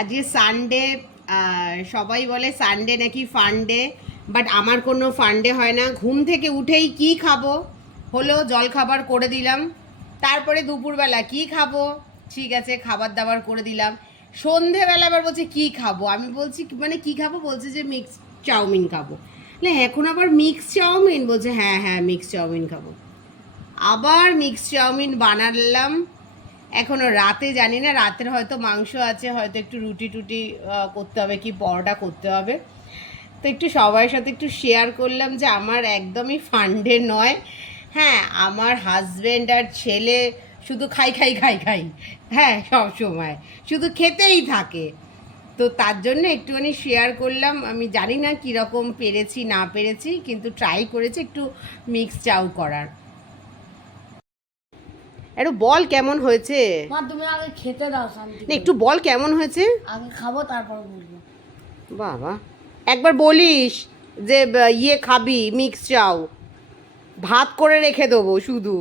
আজকে সানডে, সবাই বলে সানডে নাকি ফান্ডে, বাট আমার কোনো ফান্ডে হয় না। ঘুম থেকে উঠেই কি খাবো হলো, জল খাবার করে দিলাম। তারপরে দুপুরবেলা কি খাবো, ঠিক আছে খাবার দাবার করে দিলাম। সন্ধেবেলা আবার বলছে কি খাবো, আমি বলছি মানে কি খাবো, বলছে যে মিক্স চাউমিন খাবো। না এখন আবার মিক্স চাউমিন, বলছে হ্যাঁ হ্যাঁ মিক্স চাউমিন খাবো। আবার মিক্স চাউমিন বানালাম। এখনো রাতে জানি না, রাতের হয়তো মাংস আছে, হয়তো একটু রুটি টুটি করতে হবে, কি পরোটা করতে হবে। তো একটু সবার সাথে একটু শেয়ার করলাম যে আমার একদমই ফান্ডে নয়। হ্যাঁ, আমার হাজব্যান্ড আর ছেলে শুধু খাই খাই খাই খাই, হ্যাঁ সব সময় শুধু খেতেই থাকে। তো তার জন্য একটুখানি শেয়ার করলাম। আমি জানি না কীরকম পেরেছি না পেরেছি, কিন্তু ট্রাই করেছি একটু মিক্স চাউ করার। একটু বল কেমন হয়েছে। মা তুমি আগে খেতে দাও শান্তি না একটু বল কেমন হয়েছে। আগে খাবো তারপর বলবো। বাবা, একবার বলিস যে ইয়ে খাবি মিক্স চাউ, ভাত করে রেখে দেবো শুধু।